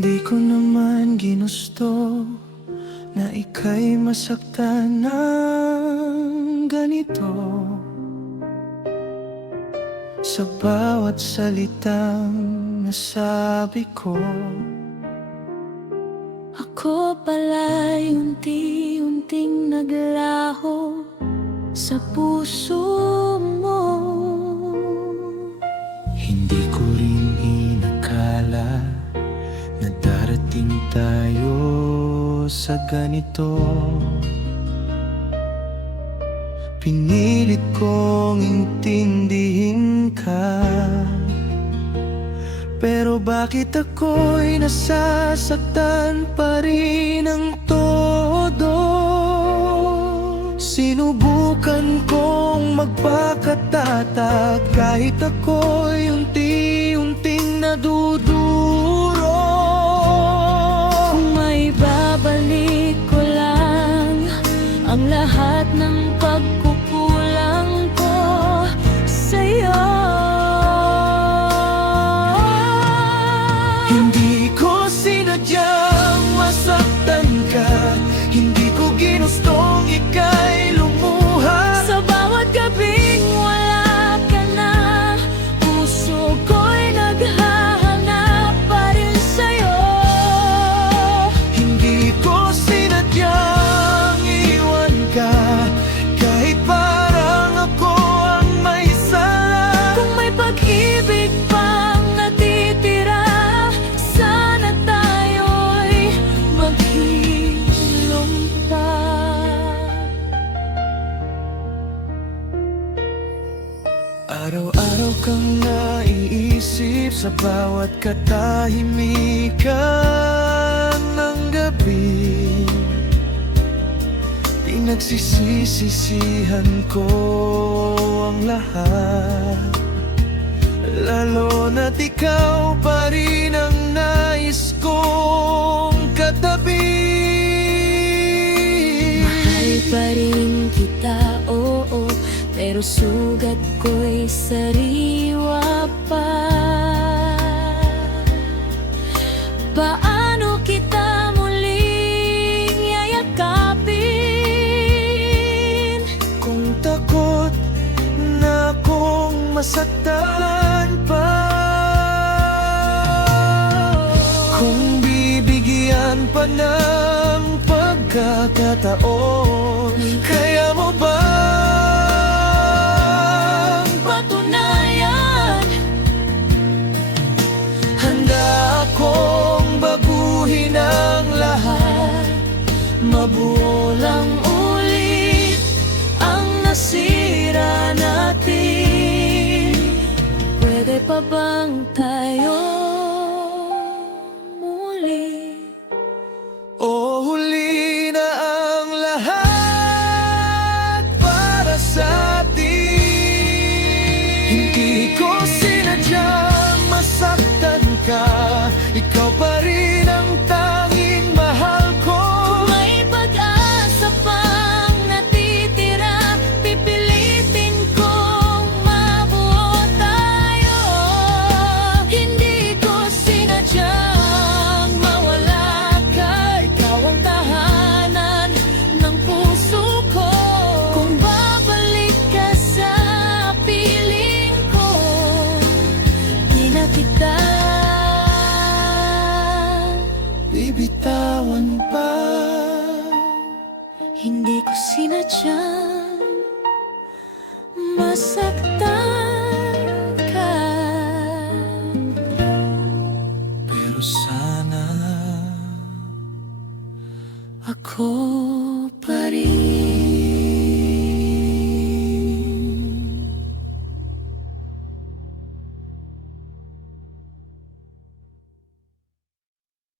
Hindi ko naman ginusto na ika'y masaktan ng ganito. Sa bawat salitang nasabi ko, ako pala'y unti-unting naglaho sa puso mo. hindi ko rin inakala na darating tayo sa ganito. Pinilit kong intindihin ka, pero bakit ako'y nasasaktan pa rin ng todo? Sinubukan kong magpakatatag kahit ako'y unti-unting naduduro. Kung may babalik ko lang ang lahat ng pagkukulang ko sa'yo, hindi ko sinadyang masaktan ka, hindi ko ginustong ika'y lumuha. sa bawat gabing wala ka na, puso ko'y naghahanap pa rin sa'yo. Hindi ko sinadyang iwan ka, kahit parang ako ang may sala. Kung may pag-ibig pang natitira, sana tayo'y maghilom pa. Araw-araw kang naiisip sa bawat katahimikan ng gabi. Pinagsisisihan ko ang lahat, lalo na't ikaw pa rin ang nais kong katabi. Mahal pa rin kita, oo, pero sugat ko'y sariwa pa. Paano kita muling yayakapin? Kung takot na akong masaktan pa, kung bibigyan pa ng pagkakataon, kaya mo bang Patunayan, handa akong baguhin ang lahat, mabuo lang ulit ang nasira natin. Pwede pa bang tayo muli? o huli na ang lahat para sa atin? Hindi ko sinadyang masaktan ka, ikaw pa rin ang tanging mahal ko. May pag-asa pang natitira, pipilitin kong mabuo tayo. Hindi ko sinadyang mawala ka, ikaw ang tahanan ng puso ko. Kung babalik ka sa piling ko, di na kita Bibitawan pa, hindi ko sinadyang masaktan ka. pero sana Ako pa rin.